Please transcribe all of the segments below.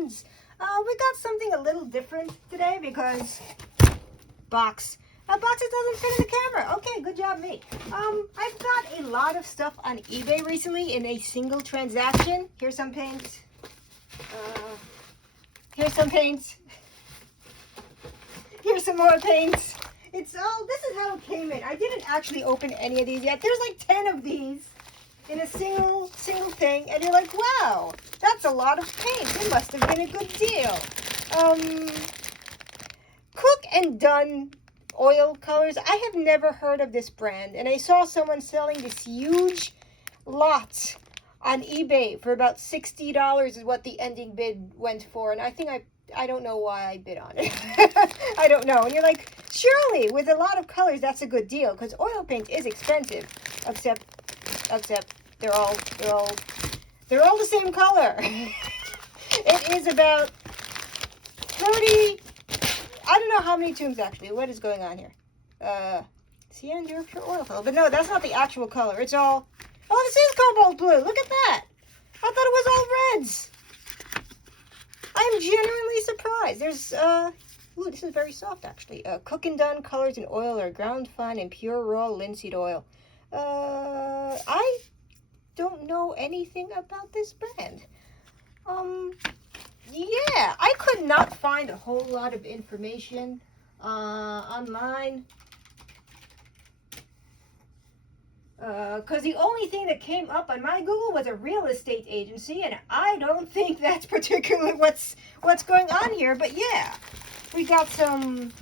friends. We got something a little different today because boxes doesn't fit in the camera. Okay, good job me. I've got a lot of stuff on eBay recently in a single transaction. Here's some paints. Here's some paints. Here's some more paints. This is how it came in. I didn't actually open any of these yet. There's like 10 of these in a single thing, and you're like, wow, that's a lot of paint. It must have been a good deal. Cook and Dunn oil colors. I have never heard of this brand, and I saw someone selling this huge lot on eBay for about $60 is what the ending bid went for, and I don't know why I bid on it. I don't know. And you're like, surely with a lot of colors that's a good deal, because oil paint is expensive, except they're all the same color. It is about 30. I don't know how many tubes actually. What is going on here? Cyan Yorkshire oil color. But no, that's not the actual color. It's all. Oh, this is cobalt blue. Look at that. I thought it was all reds. I'm genuinely surprised. There's ooh, this is very soft actually. Cook and Dunn colors in oil are ground fine and pure raw linseed oil. I don't know anything about this brand. Yeah, I could not find a whole lot of information online. Because the only thing that came up on my Google was a real estate agency, and I don't think that's particularly what's going on here. But yeah, we got some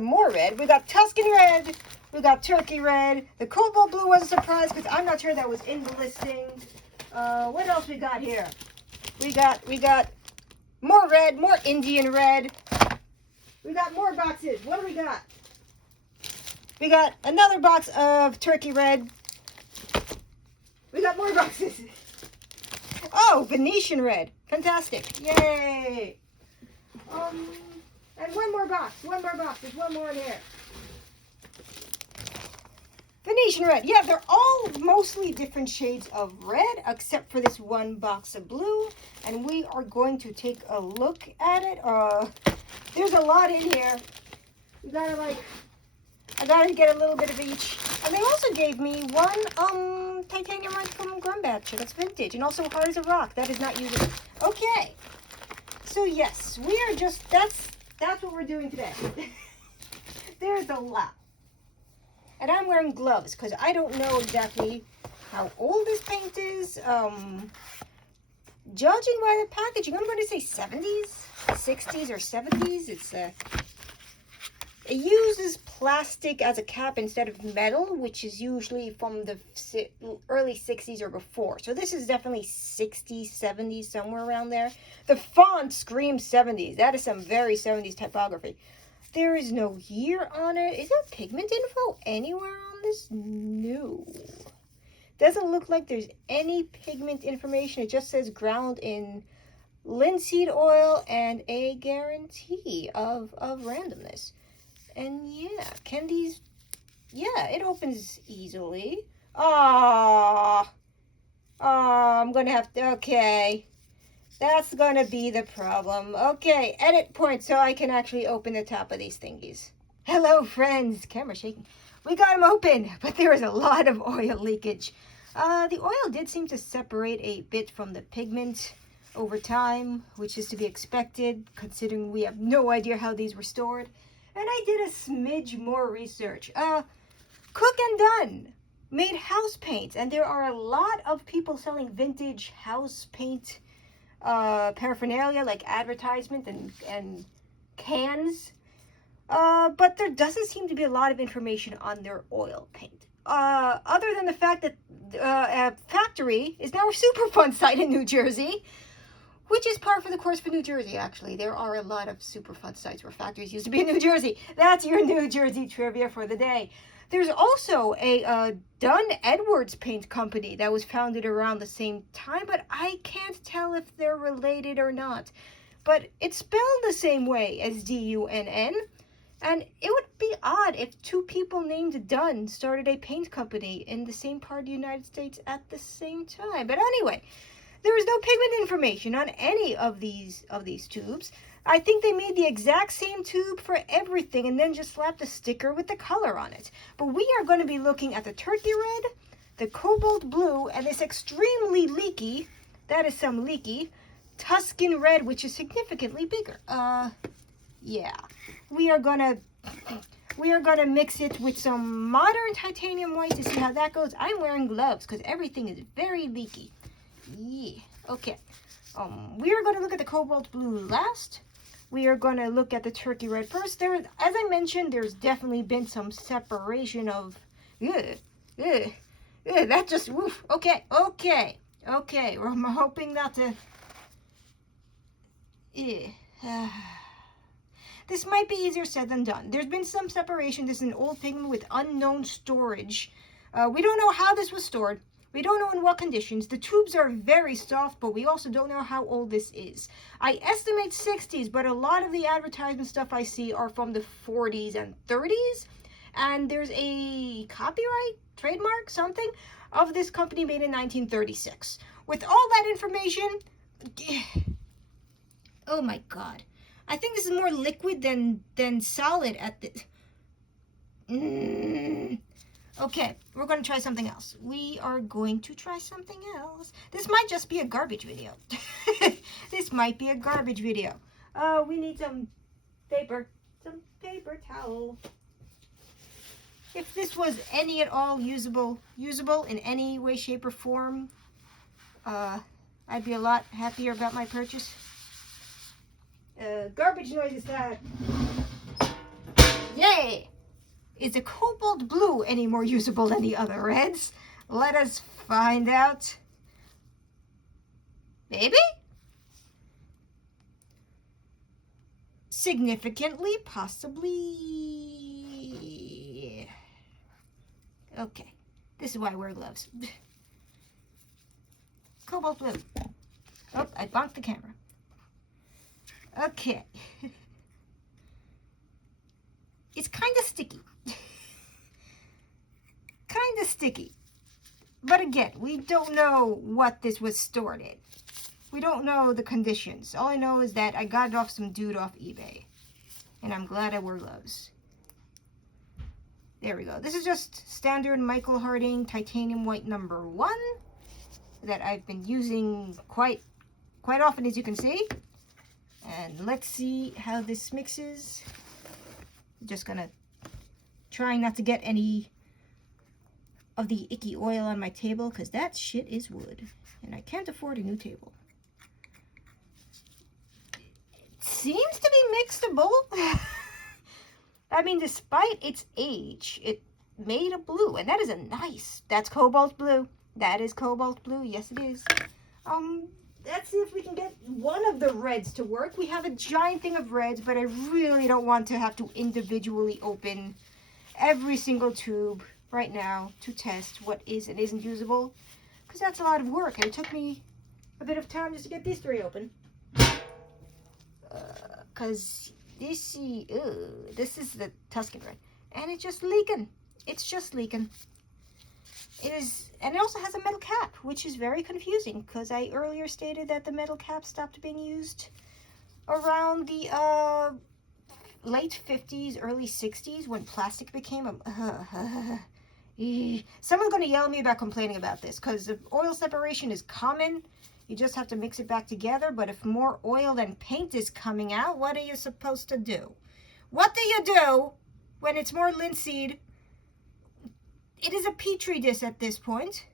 more red. We got Tuscan red. We got turkey red. The cobalt blue was a surprise because I'm not sure that was in the listing. What else we got here? We got more red, more Indian red. We got more boxes. What do we got? We got another box of turkey red. We got more boxes. Oh, Venetian red. Fantastic. Yay. And one more box. There's one more in here. Venetian red. Yeah, they're all mostly different shades of red, except for this one box of blue. And we are going to take a look at it. There's a lot in here. You gotta I gotta get a little bit of each. And they also gave me one titanium red from Grumbatcher. That's vintage. And also Hard as a Rock. That is not usable. Okay. So yes, we are just, that's what we're doing today. There's a lot. And I'm wearing gloves because I don't know exactly how old this paint is. Judging by the packaging, I'm going to say 70s, 60s, or 70s. It uses plastic as a cap instead of metal, which is usually from the early 60s or before. So this is definitely 60s, 70s, somewhere around there. The font screams 70s. That is some very 70s typography. There is no year on it. Is there pigment info anywhere on this? No. Doesn't look like there's any pigment information. It just says ground in linseed oil and a guarantee of randomness. And yeah, can these... Yeah, it opens easily. I'm gonna have to... Okay. That's gonna be the problem. Okay, edit point so I can actually open the top of these thingies. Hello, friends. Camera shaking. We got them open, but there is a lot of oil leakage. The oil did seem to separate a bit from the pigment over time, which is to be expected, considering we have no idea how these were stored. And I did a smidge more research. Cook and Dunn made house paints, and there are a lot of people selling vintage house paint paraphernalia like advertisement and cans, but there doesn't seem to be a lot of information on their oil paint, other than the fact that a factory is now a Superfund site in New Jersey, which is par for the course for New Jersey. Actually, there are a lot of Superfund sites where factories used to be in New Jersey. That's your New Jersey trivia for the day. There's also a Dunn Edwards paint company that was founded around the same time, but I can't tell if they're related or not. But it's spelled the same way as D-U-N-N, and it would be odd if two people named Dunn started a paint company in the same part of the United States at the same time. But anyway, There is no pigment information on any of these tubes. I think they made the exact same tube for everything and then just slapped a sticker with the color on it. But we are going to be looking at the turkey red, the cobalt blue, and this extremely leaky, that is some leaky, Tuscan red, which is significantly bigger. Yeah. We are gonna mix it with some modern titanium white to see how that goes. I'm wearing gloves because everything is very leaky. Yeah. Okay. We are gonna look at the cobalt blue last. We are gonna look at the turkey red first. As I mentioned, there's definitely been some separation of. That just woof. Okay. I'm hoping not to. This might be easier said than done. There's been some separation. This is an old pigment with unknown storage. We don't know how this was stored. We don't know in what conditions. The tubes are very soft, but we also don't know how old this is. I estimate 60s, but a lot of the advertisement stuff I see are from the 40s and 30s. And there's a copyright, trademark, something, of this company made in 1936. With all that information, oh my God. I think this is more liquid than solid at this. Okay, we're going to try something else. We are going to try something else. This might just be a garbage video. This might be a garbage video. We need some paper towel. If this was any at all usable in any way, shape, or form, I'd be a lot happier about my purchase. Garbage noise is that. Yay! Is the cobalt blue any more usable than the other reds? Let us find out. Maybe? Significantly, possibly. Okay, this is why I wear gloves. Cobalt blue. Oh, I bonked the camera. Okay. It's kind of sticky. Kind of sticky. But again, we don't know what this was stored in. We don't know the conditions. All I know is that I got it off some dude off eBay. And I'm glad I wore gloves. There we go. This is just standard Michael Harding titanium white number 1 that I've been using quite often, as you can see. And let's see how this mixes. I'm just gonna try not to get any of the icky oil on my table because that shit is wood and I can't afford a new table. It seems to be mixable. I mean, despite its age, it made a blue, and that is that's cobalt blue. That is cobalt blue. Yes, it is. Let's see if we can get one of the reds to work. We have a giant thing of reds, but I really don't want to have to individually open every single tube right now to test what is and isn't usable, because that's a lot of work, and it took me a bit of time just to get these 3 open. Because this is the Tuscan red, and it's just leaking. It's just leaking. It is, and it also has a metal cap, which is very confusing because I earlier stated that the metal cap stopped being used around the late 50s, early 60s when plastic became a... Someone's going to yell at me about complaining about this because the oil separation is common. You just have to mix it back together. But if more oil than paint is coming out, what are you supposed to do? What do you do when it's more linseed? It is a petri dish at this point.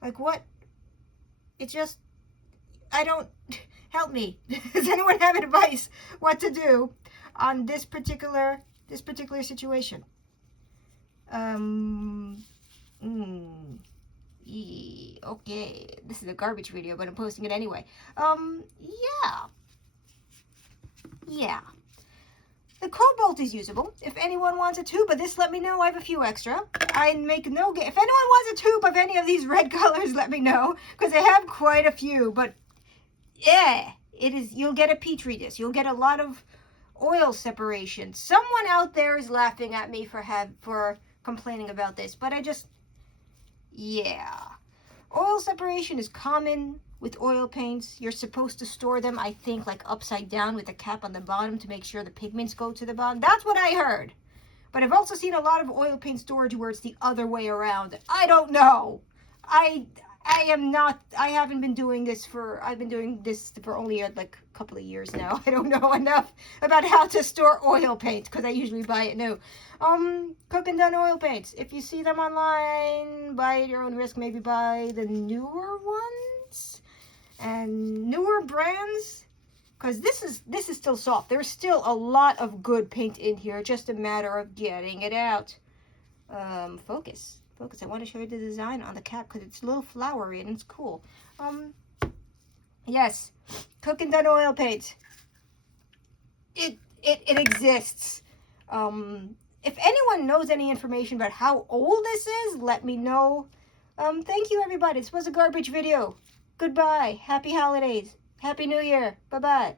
Like what? It just... I don't... Help me. Does anyone have advice what to do on this particular situation? Okay, this is a garbage video, but I'm posting it anyway. Yeah. The cobalt is usable if anyone wants a tube of this. Let me know. I have a few extra. I make no if anyone wants a tube of any of these red colors, let me know because I have quite a few. But yeah, it is. You'll get a petri dish. You'll get a lot of oil separation. Someone out there is laughing at me for complaining about this, but yeah, oil separation is common with oil paints. You're supposed to store them, I think, like upside down with a cap on the bottom to make sure the pigments go to the bottom. That's what I heard. But I've also seen a lot of oil paint storage where it's the other way around. I don't know. I haven't been doing this I've been doing this for only like a couple of years now. I don't know enough about how to store oil paint because I usually buy it new. Cook and Dunn oil paints. If you see them online, buy at your own risk. Maybe buy the newer ones and newer brands, because this is still soft. There's still a lot of good paint in here. Just a matter of getting it out. Focus. I want to show you the design on the cap because it's a little flowery and it's cool. Yes, Cook and Dunn oil paint. It exists. If anyone knows any information about how old this is, let me know. Thank you, everybody. This was a garbage video. Goodbye. Happy holidays. Happy New Year. Bye-bye.